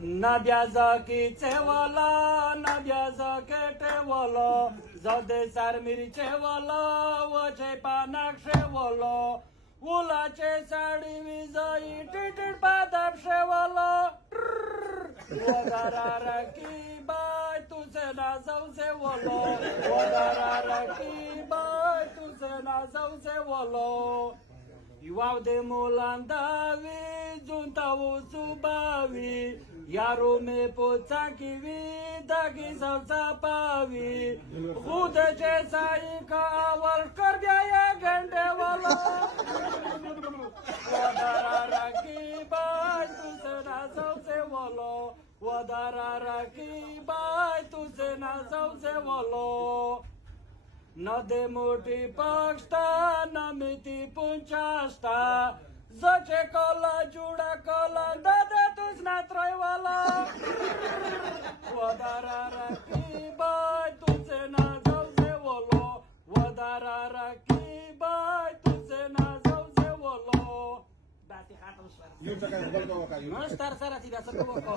नद्या जाकीचे वला नद्या जाकेटे वलो जदे सारमिरीचे वलो वचे पानाक्षे वलो उलाचे साडी विजयी टिटिट पादापशे वलो वदारा की बाय तुझे ना जाऊचे वलो वदारा की बाय तुझे ना जाऊचे वलो युवावदे मोलांदावी जुंतावू सुबावी यारो मे पोचा किवी दागी सवचा पावी खुदचे साई का वर्कर द्या घंटे वाला वदारा की बाय तुझे ना जाऊचे वलो वदारा की बाय तुझे ना जाऊचे वलो नदे मोठी पक्षता नमिती पुंचास्ता जचे कला जुडा कला दादा तुझ ना त्रयवाला वदारा की बाय तुझे ना जाऊचे वलो वदारा की बाय तुझे ना जाऊचे वलो Dati hatang sir. Mas tarsara tidak sebuah kau.